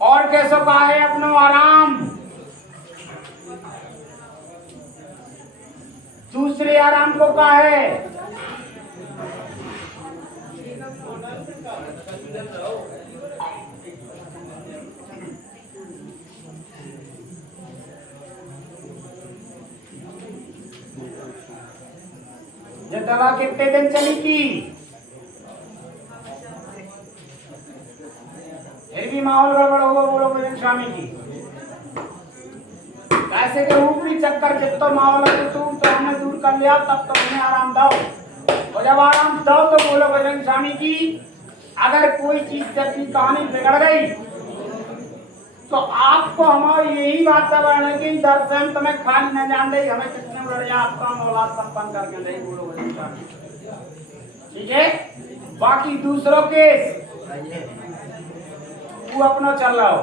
और कैसो का है अपनो आराम, दूसरे आराम को का है ये दवा कितने दिन चली थी, फिर भी माहौल गड़बड़ होगा बोलो बजरंग स्वामी की। कैसे के ऊपरी चक्कर जितना माहौल है तो हमने दूर कर लिया, तब तो उन्हें आराम दो, और जब आराम दो तो बोलो बजरंग स्वामी की अगर कोई चीज जब की कहानी बिगड़ गई तो आपको हमारी यही बात है कि दर्शन तुम्हें खाली न जान दे, हमें कितने बड़े आपका औलाद संपन्न करके नहीं बोलो बजरंग स्वामी, ठीक है। बाकी दूसरों के तू अपना चल रहा हो,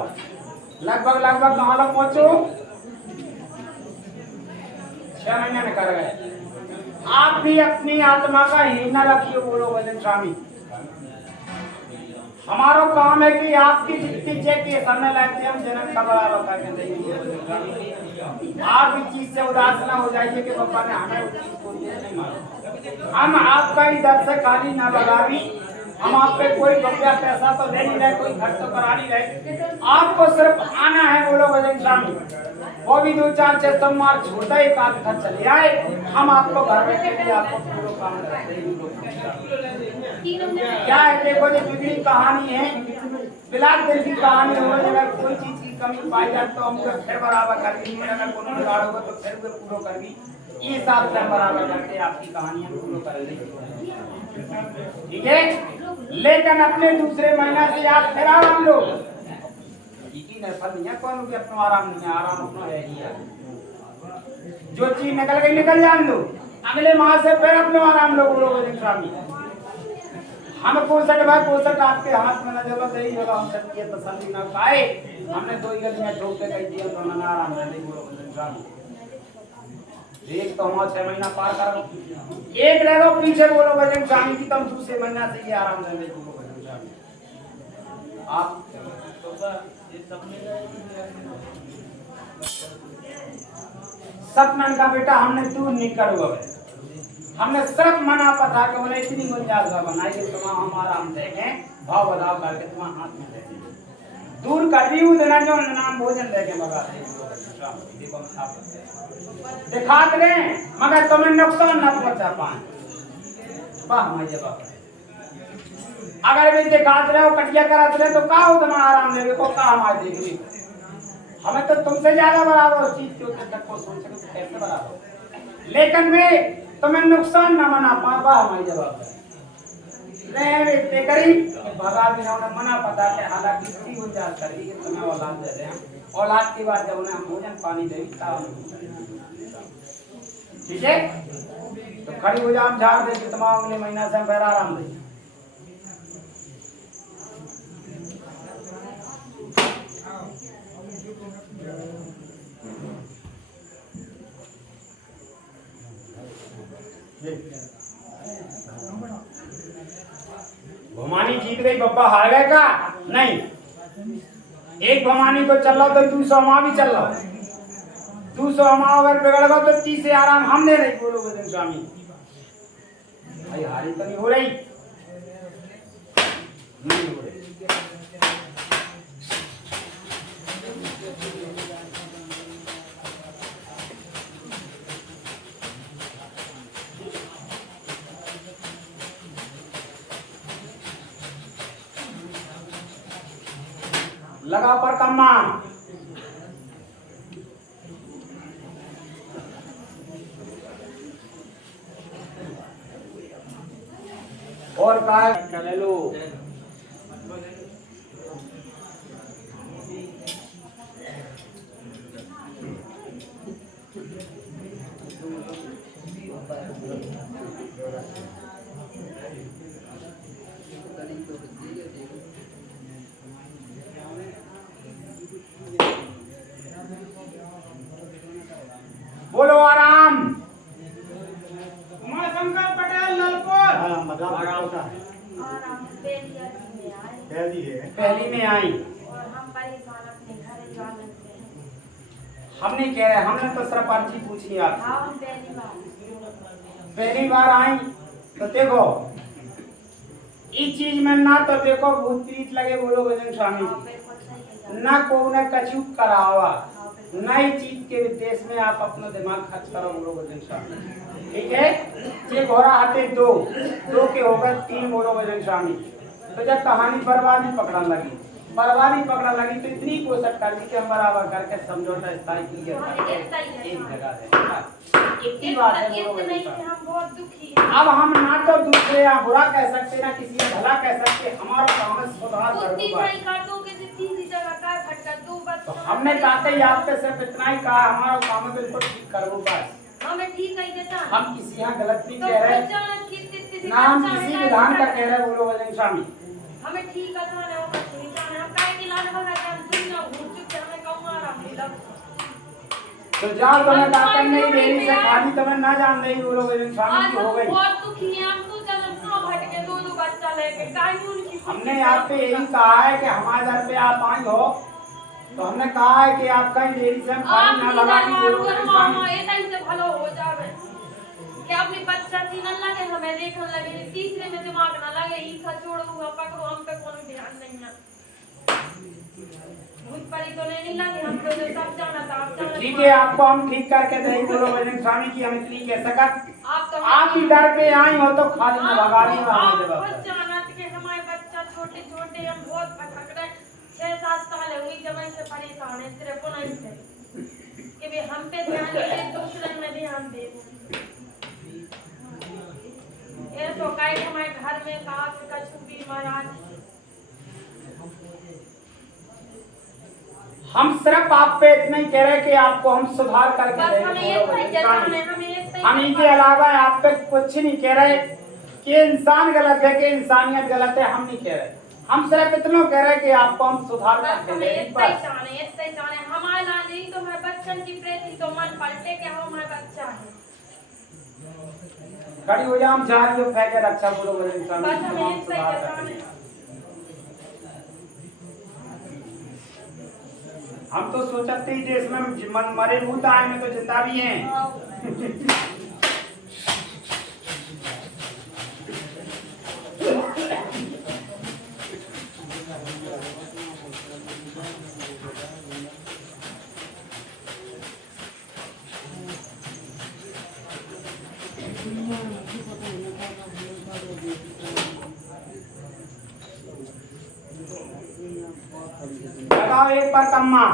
लगभग कहाँ तक पहुंचो, 6 महीने कर गए। आप भी अपनी आत्मा का हीना रखिए बोलो बजरंग स्वामी। हमारा काम है कि आपकी जितनी चेक के समय लगते हम जन्म का बराबर करके देंगे। आप इस चीज से उदास ना हो जाइए कि पापा ने हमें उस चीज को नहीं मारा। हम आपका ही दर से खाली ना लगावी, हम आप पे कोई रुपया पैसा तो दे नहीं रहे, कोई खर्च तो करा नहीं रहे, आपको सिर्फ आना है बोलो बजरंग स्वामी। वो भी 2-4 सोमवार छोटा एक आध खर्च चले आए, हम आपको घर में के लिए आपको पूरा काम क्या है। देखो जो बिगड़ी कहानी है, बिलाट दिल की कहानी हो, अगर कोई चीज की कमी पाई जाए तो हम फिर बराबर कर दी, अगर कोई बिगाड़ होगा तो फिर पूरा कर दी, ये साथ में बराबर करके आपकी कहानियां पूरा कर दी, ठीक है। लेकिन अपने दूसरे महीना से आप फिर आराम लो, फल नहीं है कौन कि अपना आराम नहीं है, आराम अपना है ही है। जो चीज निकल गई निकल जान दो, अगले माह से फिर अपना आराम लो बोलो बजरंग स्वामी। हम 65 आपके हाथ में न जब सही होगा, हम सबकी तसल्ली ना पाए, हमने 2 गलियां ठोक के कह दिया तो ना आराम नहीं बोलो बजरंग स्वामी। एक तो हम 6 महीना पार करो, एक रह लो पीछे बोलो बजरंग स्वामी की, तुम दूसरे महीना से ये आराम नहीं बोलो बजरंग स्वामी। आप सपना का बेटा हमने दूर नहीं करो, हमने सिर्फ मना पता कि उन्हें इतनी गुंजाइश बनाई कि तुम हमारा हम देखें भाव बदाव करके तुम हाथ में देखें दूर कर दी उतना जो नाम भोजन देखे बगा दिखात रहे मगर तुम्हें नुकसान न पहुंचा पाए। वाह मैया बाबा, अगर भी दिखात रहे हो कटिया कराते रहे तो का हो तुम्हारा आराम देवे को का हमारे देखेंगे, हमें तो तुमसे ज्यादा बराबर उस चीज के तक को सोच सके तो कैसे बराबर, लेकिन वे तुम्हें नुकसान न मना पापा हमारी जवाब करी भगा भी ना मना पता के हालांकि इतनी गुंजाइश करी कि तुम्हें औलाद दे रहे हैं, औलाद की बात जब उन्हें हम भोजन पानी दे ठीक है तो खड़ी हो जाम झाड़ दे कि तमाम अगले महीना से फिर आराम दे। भवानी जीत गई बब्बा हार गए का नहीं, एक भवानी तो चल रहा तो 200 माँ भी चल रहा, 200 माँ अगर बिगड़ गया तो 30 से आराम हमने नहीं बोलो बजरंग स्वामी। भाई हारी तो नहीं हो रही, नहीं हो रही। लगा पर कम्मा और काय कर लो बोलो पहली में आई। और हम परेशान अपने घर जाने से। हमने कह रहे हमने तो सिर्फ अर्जी पूछी आप। हाँ हम पहली बार आई तो देखो इस चीज में ना तो देखो भूत प्रीत लगे बोलो बजरंग स्वामी जी, ना को ने कछु करावा, नई चीज के विदेश में आप अपना दिमाग खर्च करो बोलो बजरंग स्वामी। ठीक है, ये घोड़ा आते दो के होगा 3 बोलो बजरंग स्वामी। तो जब कहानी बर्बादी पकड़ने लगी तो इतनी कोशिश कर दी कि हम बराबर करके समझौता स्थायी क्लियर एक जगह है। इतनी बात है बोलो बजरंग स्वामी। हम बहुत दुखी हैं। अब हम ना तो दूसरे या बुरा कह सकते ना किसी का भला कह सकते, हमारा काम है सुधार तो हमने कहा कि आपके सिर्फ इतना ही कहा, हमारा काम है बिल्कुल ठीक करो बस। हमें ठीक है देता, हम किसी यहाँ गलत नहीं कह रहे ना, हम किसी विधान का कह रहे बोलो बजरंग स्वामी। हमें ठीक है हम काहे के लाल भगा जान दुनिया भूल चुके हमें कहूं आराम मिला। तो जाओ तुम्हें ताकत नहीं देनी से खाली तुम्हें ना जान नहीं बोलो बजरंग स्वामी की हो गई। बहुत दुखी हैं हम तो जन्म से भटके दो बच्चा लेके काहे उनकी। हमने आप पे यही कहा है कि हमारे घर पे आप आई हो तो हमने कहा है कि आपका ही देरी से हम खाली ना लगानी बोलो बजरंग स्वामी। ऐसे से भलो हो जावे कि अपनी बच्चा की न लगे हमें देखने लगे, तीसरे में दिमाग ना लगे ई छोड़ो पकड़ो हम पे कोनो ध्यान नहीं है। मुझ पर ही तो नहीं लगे हम तो सब जाना था आप जाना। ठीक है, आपको हम ठीक करके देंगे बोलो बजरंग स्वामी की, हम इतनी कह सकत। आप ही डर पे आई हो तो खाली ना भगा दी हमारे जवाब। बहुत जाना कि हमारे बच्चा छोटे छोटे हम बहुत भटक रहे 6-7 साल हुई जब से परेशान है सिर्फ नहीं से कि वे हम पे ध्यान दे दूसरे में ध्यान दे। ये तो काहे हमारे घर में काफ का छुपी महाराज। हम सिर्फ आप पे इतना ही कह रहे कि आपको हम सुधार करके देंगे। हम इनके अलावा आप पे कुछ नहीं कह रहे कि इंसान गलत है कि इंसानियत गलत है, हम नहीं कह रहे। हम सिर्फ इतना कह रहे कि आपको हम सुधार करके देंगे। हमारे लाल नहीं तो हमारे बच्चन की प्रेती तो मन पलटे कि हमारा बच्चा है। खड़ी हो जा, हम जा रही हो फेंके रक्षा बोलो बजरंग स्वामी। हम तो सोचते ही देश में मरे भूत आए में तो जिंदा भी हैं। लगाओ एक पर कम्मा।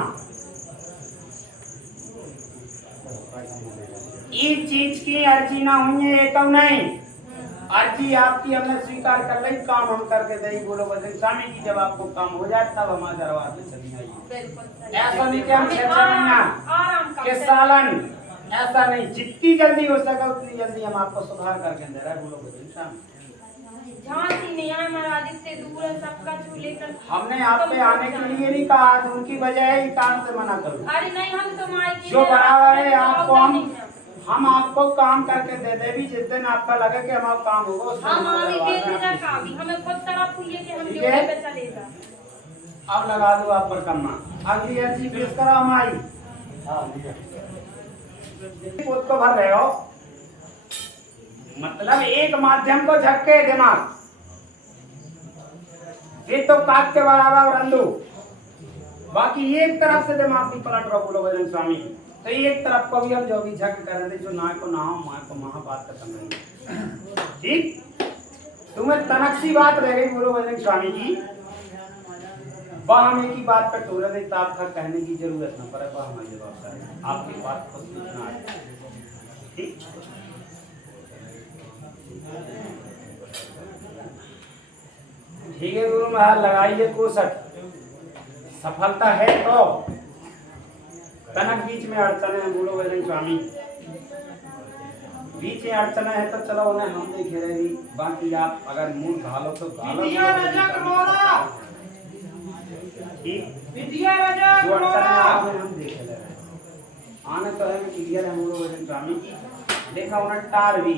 इस चीज की अर्जी ना हुई है एक नहीं, अर्जी आपकी हमने स्वीकार कर ली, काम हम करके दे बोलो बजरंग स्वामी की। जब आपको काम हो जाए तब हमारे दरबार में चली आइए। ऐसा नहीं कि हम 6 महीना के सालन, ऐसा नहीं, जितनी जल्दी हो सके उतनी जल्दी हम आपको सुधार करके दे रहे बोलो बजरंग स्वामी। झांसी नहीं आए महाराज, इतने दूर है सबका छू लेकर। हमने आप पे आने के लिए नहीं कहा, उनकी वजह है काम से मना करो। अरे नहीं हम तो माई जो बराबर है आपको हम आपको काम करके दे दे भी, जिस दिन आपका लगे कि हमारा काम होगा हम अभी दे देना काम ही हमें खुद तरफ हुई है कि हम जोड़े पे चलेगा। अब लगा दो आप पर कम्मा। अगली अर्जी पेश करो हमारी। खुद को भर रहे हो मतलब एक माध्यम को झटके दिमाग, ये तो काट के बराबर रंदू, बाकी एक तरफ से दिमाग की पलट रहो बोलो बजरंग स्वामी। तो एक तरफ को भी हम जो भी झक कर रहे, जो ना को ना हो माँ को महाबात खत्म नहीं। ठीक, तुम्हें तनक सी बात रह गई बोलो बजरंग स्वामी जी। वह हम एक ही बात पर टोले दे, आपका कहने की जरूरत न पड़े, वह हमारी जवाब है आपकी बात को सुनना है। ठीक, ठीक है गुरु महाराज लगाइए कोसट। सफलता है तो कनक बीच में अड़चने हैं बोलो बजरंग स्वामी। बीच में अड़चने है तो चलो उन्हें हम देख रहे, बाकी आप अगर मूड घालो तो घालो। हम देख रहे आने तो है क्लियर है बोलो बजरंग स्वामी। देखा उन्हें टार भी